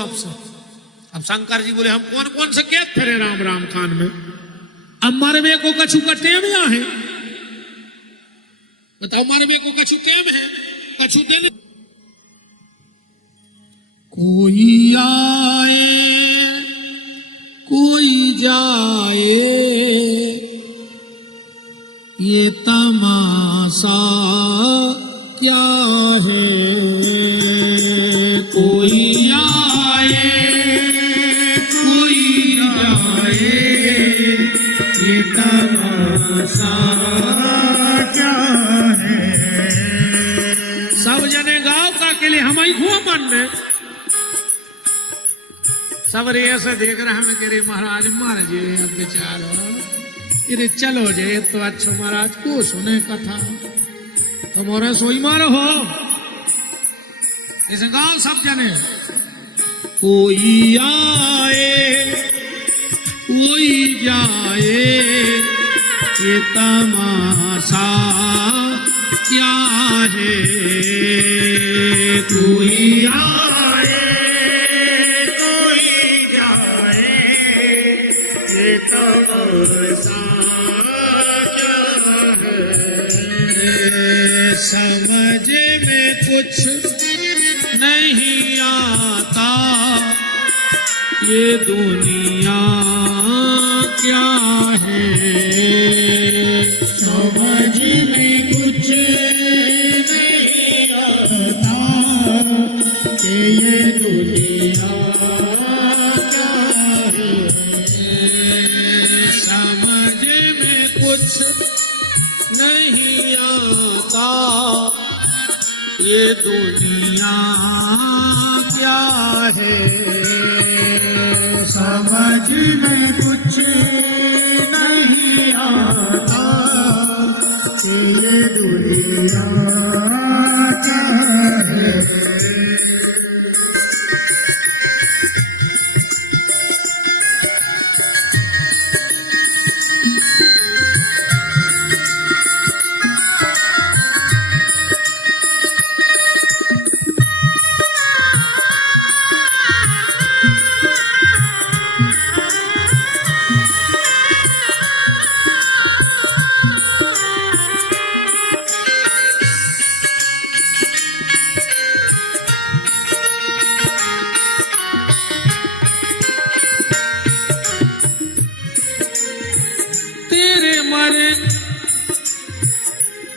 अब शंकर जी बोले हम कौन कौन से कहते फिरे राम राम खान में, अब मरवे को कछु कटे में है, बताओ मरवे को कछु टेम है, कछु देने कोई आए कोई जाए ये तमाशा क्या है, कोई आए कोई जाए ये तमाशा क्या है। सब जने गाँव का के लिए हम ही हुआ मन में सब रे ऐसे देख रहे हमें कह रहे महाराज मर जे अब बेचारो अरे चलो जे तो अच्छो महाराज को सुने कथा तुम्हारे सोई मारो हो इस गांव सब जने कोई आए कोई जाए ये तमाशा क्या है, कोई आए कोई जाए ये तमाशा क्या है। समझ में कुछ नहीं आता ये दुनिया क्या है, समझ में कुछ नहीं आता कि ये दुनिया क्या है, समझ में कुछ नहीं आता ये दुनिया क्या है, समझ में कुछ नहीं आता ये दुनिया क्या है।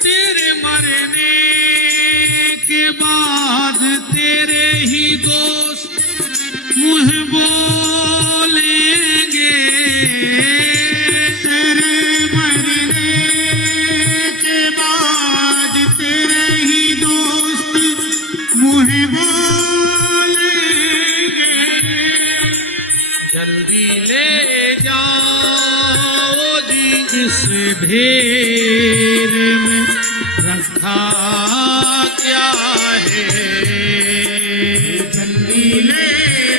तेरे मरने के बाद तेरे ही दोस्त मुँह बोलेंगे, तेरे मरने के बाद तेरे ही दोस्त मुँह बोलेंगे, जल्दी ले जाओ जी इस ढेर में रखा क्या है, जल्दी ले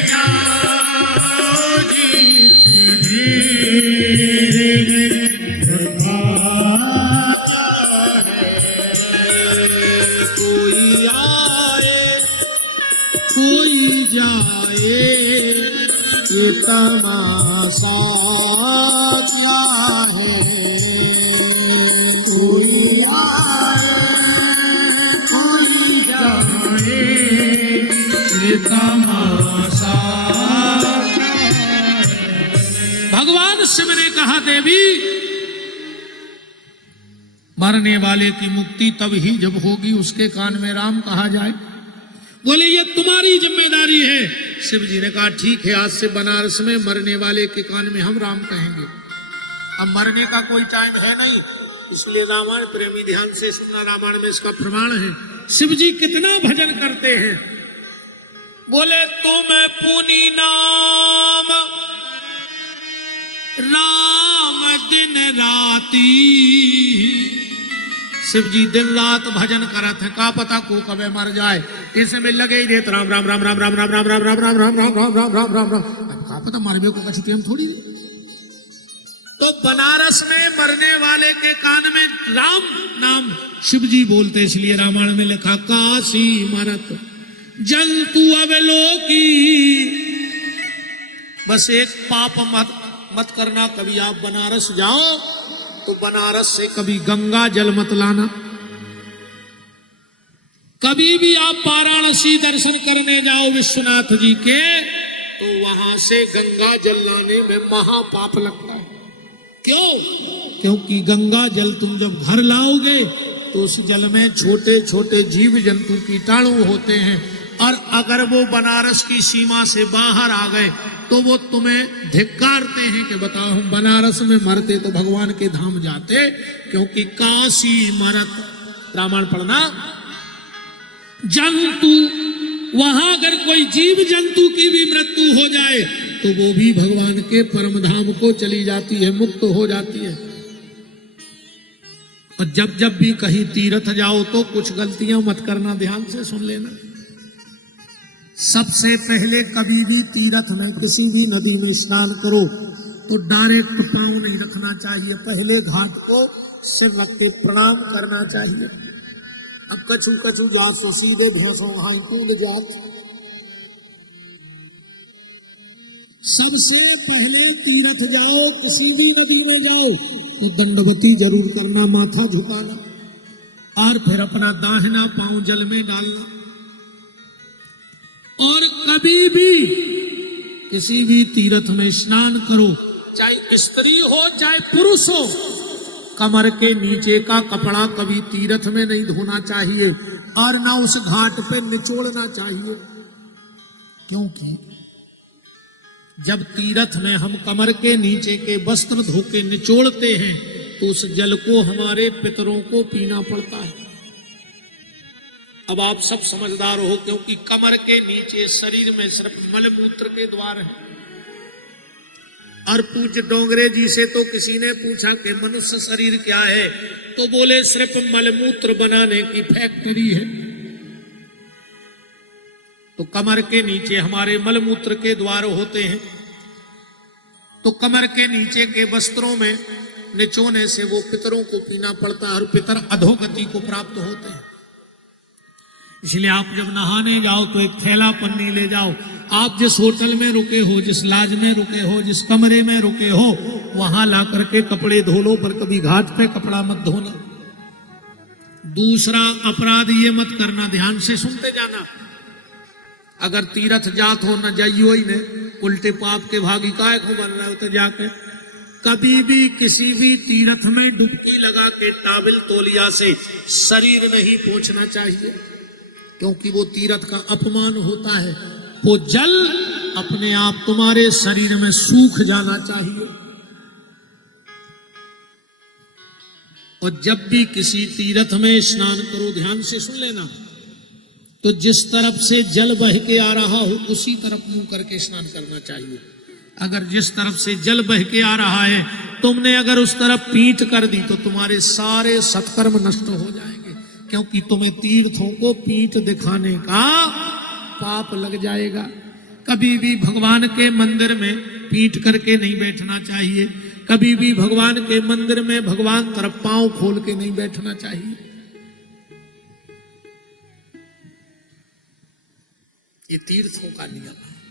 जाओ जी इस ढेर में रखा क्या है, कोई आए कोई जाए ये तमाशा क्या है, कोई आए कोई जाए ये तमाशा क्या है। भगवान शिव ने कहा देवी मरने वाले की मुक्ति तब ही जब होगी उसके कान में राम कहा जाए। बोले ये तुम्हारी जिम्मेदारी है। शिव जी ने कहा ठीक है आज से बनारस में मरने वाले के कान में हम राम कहेंगे। अब मरने का कोई टाइम है नहीं, इसलिए रामायण प्रेमी ध्यान से सुनना, रामायण में इसका प्रमाण है। शिव जी कितना भजन करते हैं। बोले तुम पुनि नाम राम दिन राती, शिव जी दिन रात भजन करत है, का पता को कबे मर जाए, इसमें लगे ही रहते राम राम राम राम राम राम राम राम राम राम राम राम राम राम राम राम राम, अब का पता मरबे को कछु टाइम थोड़ी। तो बनारस में मरने वाले के कान में राम नाम शिव जी बोलते, इसलिए रामायण में लिखा काशी मरत जंतु अवलोकी। बस एक पाप मत करना, कभी आप बनारस जाओ तो बनारस से कभी गंगा जल मत लाना। कभी भी आप वाराणसी दर्शन करने जाओ विश्वनाथ जी के, तो वहां से गंगा जल लाने में महापाप लगता है। क्यों? क्योंकि गंगा जल तुम जब घर लाओगे तो उस जल में छोटे छोटे जीव जंतु कीटाणु होते हैं, और अगर वो बनारस की सीमा से बाहर आ गए तो वो तुम्हें धिक्कारते हैं कि बताओ हम बनारस में मरते तो भगवान के धाम जाते, क्योंकि काशी मरत। रामायण पढ़ना। जंतु, वहां अगर कोई जीव जंतु की भी मृत्यु हो जाए तो वो भी भगवान के परम धाम को चली जाती है, मुक्त हो जाती है। और जब जब भी कहीं तीर्थ जाओ तो कुछ गलतियां मत करना, ध्यान से सुन लेना। सबसे पहले कभी भी तीर्थ में किसी भी नदी में स्नान करो तो डायरेक्ट पांव नहीं रखना चाहिए, पहले घाट को सिर रख के प्रणाम करना चाहिए। अब कछु कछु जात तो सीधे भैंसों हाई कूद जात। सबसे पहले तीर्थ जाओ, किसी भी नदी में जाओ तो दंडवती जरूर करना, माथा झुकाना, और फिर अपना दाहिना पांव जल में डालना। और कभी भी किसी भी तीर्थ में स्नान करो, चाहे स्त्री हो चाहे पुरुष हो, कमर के नीचे का कपड़ा कभी तीर्थ में नहीं धोना चाहिए और ना उस घाट पे निचोड़ना चाहिए। क्योंकि जब तीर्थ में हम कमर के नीचे के वस्त्र धो के निचोड़ते हैं तो उस जल को हमारे पितरों को पीना पड़ता है। अब आप सब समझदार हो, क्योंकि कमर के नीचे शरीर में सिर्फ मलमूत्र के द्वार है। और पूज्य डोंगरे जी से तो किसी ने पूछा कि मनुष्य शरीर क्या है, तो बोले सिर्फ मलमूत्र बनाने की फैक्ट्री है। तो कमर के नीचे हमारे मलमूत्र के द्वार होते हैं, तो कमर के नीचे के वस्त्रों में निचोने से वो पितरों को पीना पड़ता है और पितर अधोगति को प्राप्त होते हैं। इसलिए आप जब नहाने जाओ तो एक थैला पन्नी ले जाओ। आप जिस होटल में रुके हो, जिस लॉज में रुके हो, जिस कमरे में रुके हो, वहां ला करके कपड़े धो लो, पर कभी घाट पे कपड़ा मत धोना। दूसरा अपराध ये मत करना, ध्यान से सुनते जाना। अगर तीर्थ जात हो न जाइयो ही ने, उल्टे पाप के भागी काय को बन रहे हो तो जाके कभी भी किसी भी तीर्थ में डुबकी लगा के टाबिल तौलिया से शरीर नहीं पोंछना चाहिए, क्योंकि वो तीर्थ का अपमान होता है। वो जल अपने आप तुम्हारे शरीर में सूख जाना चाहिए। और जब भी किसी तीर्थ में स्नान करो, ध्यान से सुन लेना, तो जिस तरफ से जल बह के आ रहा हो उसी तरफ मुंह करके स्नान करना चाहिए। अगर जिस तरफ से जल बह के आ रहा है तुमने अगर उस तरफ पीठ कर दी तो तुम्हारे सारे सत्कर्म नष्ट हो जाएंगे, क्योंकि तुम्हें तीर्थों को पीठ दिखाने का पाप लग जाएगा। कभी भी भगवान के मंदिर में पीठ करके नहीं बैठना चाहिए, कभी भी भगवान के मंदिर में भगवान तरफ पांव खोल के नहीं बैठना चाहिए। ये तीर्थों का नियम है।